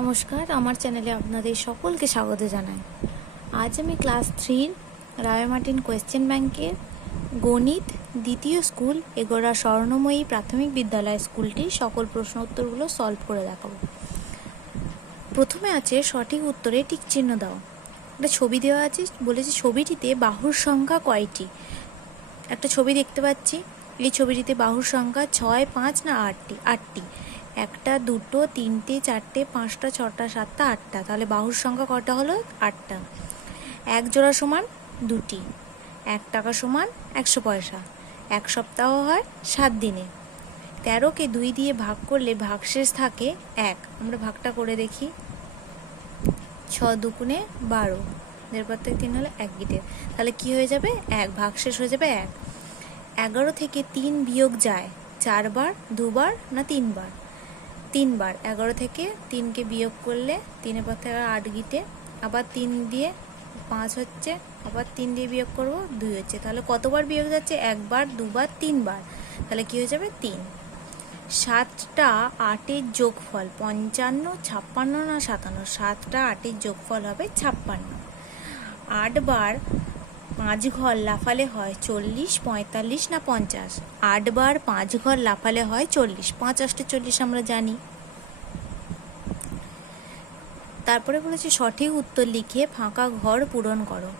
নমস্কার, আমার চ্যানেলে আপনাদের সকলকে স্বাগত জানাই। আজ আমি ক্লাস 3 রায় মার্টিন কোয়েশ্চেন ব্যাংকের গণিত দ্বিতীয় স্কুল এগোড়া স্বর্ণময়ী প্রাথমিক বিদ্যালয় স্কুলটির সকল প্রশ্ন উত্তরগুলো সলভ করে দেখাবো। প্রথমে আছে সঠিক উত্তরে টিক চিহ্ন দাও। একটা ছবি দেওয়া আছে, বলেছে ছবিটিতে বাহুর সংখ্যা কয়টি। একটা ছবি দেখতে পাচ্ছি, এই ছবিটিতে বাহুর সংখ্যা 6, 5 না 8টি। একটা, দুটো, তিনটে, চারটে, পাঁচটা, ছটা, সাতটা, আটটা। তাহলে বাহুর সংখ্যা কটা হলো? 8টা। এক জোড়া সমান 2টি। 1 টাকা সমান 100 পয়সা। 1 সপ্তাহ হয় 7 দিনে। 13কে 2 দিয়ে ভাগ করলে ভাগশেষ থাকে 1। আমরা ভাগটা করে দেখি। 6 দুগুণে 12, 1.5 3 হলে 1 গিটে। তাহলে কি হয়ে যাবে? 1। ভাগশেষ হয়ে যাবে 1। 11 থেকে 3 বিয়োগ যায় 4 বার, 2 বার না 3 বার? 3 বার। 11 থেকে 3কে বিয়োগ করলে 3 পর থেকে 8 গিটে, আবার 3 দিয়ে 5 হচ্ছে, আবার 3 দিয়ে বিয়োগ করব 2 হচ্ছে। তাহলে কতবার বিয়োগ যাচ্ছে? 1 বার, 2 বার, 3 বার। তাহলে কি হয়ে যাবে? 3। 7টা 8-এর যোগফল 55, 56 না 57? 7টা 8-এর যোগফল হবে 56। 8 বার 5 ঘর লাফালে হয় 40, 45 না 50? 8 বার 5 ঘর লাফালে হয় 40। 5 8 40 আমরা জানি। তারপরে বলেছে সঠিক উত্তর লিখে ফাঁকা ঘর পূরণ করো।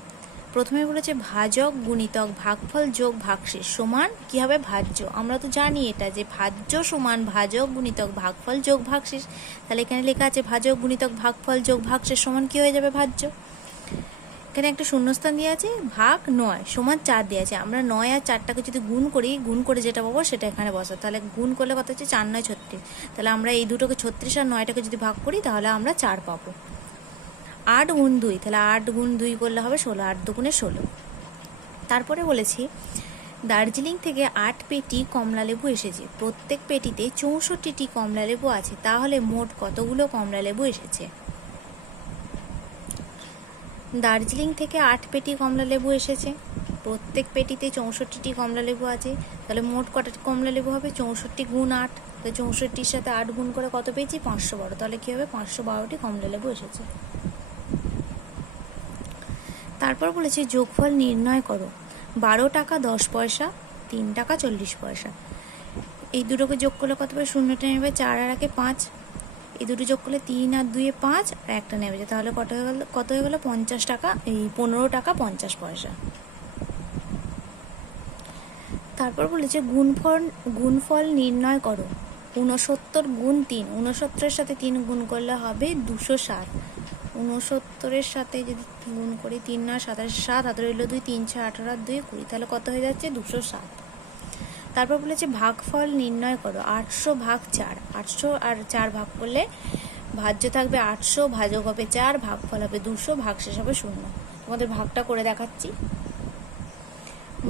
প্রথমে বলেছে ভাজক গুণিতক ভাগফল যোগ ভাগশেষ সমান কি হবে? ভাজ্য। আমরা তো জানি এটা, যে ভাজ্য সমান ভাজক গুণিতক ভাগফল যোগ ভাগশেষ। তাহলে এখানে লেখা আছে ভাজক গুণিতক ভাগফল যোগ ভাগশেষ সমান কি হয়ে যাবে? ভাজ্য। এখানে একটা শূন্যস্থান দিয়ে আছে, ভাগ 9 সমান 4 দিয়ে আছে। আমরা 9 আর 4টাকে যদি গুণ করি, গুণ করে যেটা পাবো সেটা এখানে বসা। তাহলে গুণ করলে কত হচ্ছে? 4 9 36। তাহলে আমরা এই দুটোকে 36 আর 9টাকে যদি ভাগ করি তাহলে আমরা 4 পাবো। 8 গুণ 2, তাহলে 8 গুণ 2 করলে হবে 16। 8 দুগুণে 16। তারপরে বলেছি দার্জিলিং থেকে 8 পেটি কমলা লেবু এসেছে। প্রত্যেক পেটিতে 64টি কমলা লেবু আছে। তাহলে মোট কতগুলো কমলা লেবু এসেছে? দার্জিলিং থেকে 8 পেটি কমলা লেবু এসেছে। প্রত্যেক পেটিতে 64টি কমলা লেবু আছে। তাহলে মোট কটা কমলা লেবু হবে? 64 গুণ 8। তাহলে 64-র সাথে 8 গুণ করে কত পেয়েছি? 512। তাহলে কী হবে? 512টি কমলা লেবু এসেছে। তারপর বলেছে যোগফল নির্ণয় করো। 12 টাকা 10 পয়সা, 3 টাকা 40 পয়সা। এই দুটোকে যোগ করলে কত পাবে? 0টা নেবে, 4 আর 1 5। এই দুটো যোগ করলে 3 আর 2 5 আর একটা নেবে, তাহলে কত হয়ে গেল? 50 টাকা, এই 15 টাকা 50 পয়সা। তারপর বলেছে গুণফল নির্ণয় করো। 69 গুণ 3। 69-এর সাথে 3 গুণ করলে হবে 207। 69-এর সাথে যদি গুণ করি 3 না 27, 7 হাতে রইল 2, 3 6 18 আর 2 20। তাহলে কত হয়ে যাচ্ছে? 207। তারপর বলেছে ভাগফল নির্ণয় করো। 800 ভাগ 4। 800 আর 4 ভাগ করলে ভাজ্য থাকবে 800, ভাজক হবে 4, ভাগফল হবে 200, ভাগশেষ হবে 0। তোমাদের ভাগটা করে দেখাচ্ছি।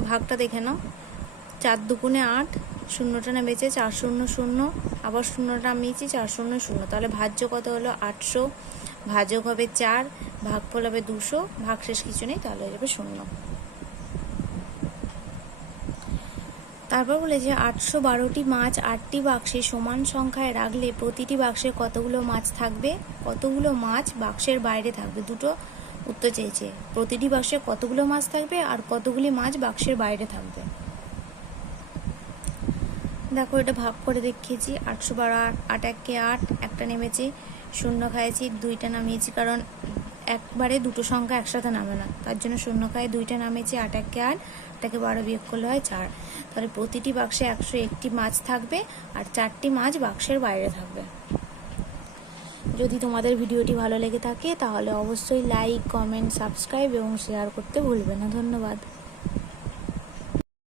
ভাগটা দেখে নাও। 4 দুগুণে 8, 0টা নেমেছে, 4 0 0, আবার 0টা নামিয়েছি, 4 0 0। তাহলে ভাজ্য কত হলো? 800, ভাজক হবে 4, ভাগফল হবে 200, ভাগশেষ কিছু নেই, তাহলে হয়ে যাবে 0। তারপর বলেছে 812টি মাছ 8টি বাক্সে সমান সংখ্যায় রাখলে প্রতিটি বাক্সে কতগুলো মাছ থাকবে? কতগুলো মাছ বাক্সের বাইরে থাকবে? দুটো উত্তর চেয়েছে। প্রতিটি বাক্সে কতগুলো মাছ থাকবে আর কতগুলি মাছ বাক্সের বাইরে থাকবে। দেখো এটা ভাগ করে দেখিয়েছি। 812, 8 1 8, একটা নেমেছি, 0 খাইয়েছি, 2টা নামিয়েছি, কারণ একবারে দুটো সংখ্যা একসাথে নামে না, তার জন্য 0 খাই, 2টা নামিয়েছি। 8 1 8, এটাকে 12 বিয়োগ করলে হয় 4। তাহলে প্রতিটি বাক্সে 101টি মাছ থাকবে আর 4টি মাছ বাক্সের বাইরে থাকবে। যদি তোমাদের ভিডিওটি ভালো লেগে থাকে তাহলে অবশ্যই লাইক, কমেন্ট, সাবস্ক্রাইব এবং শেয়ার করতে ভুলবে না। ধন্যবাদ।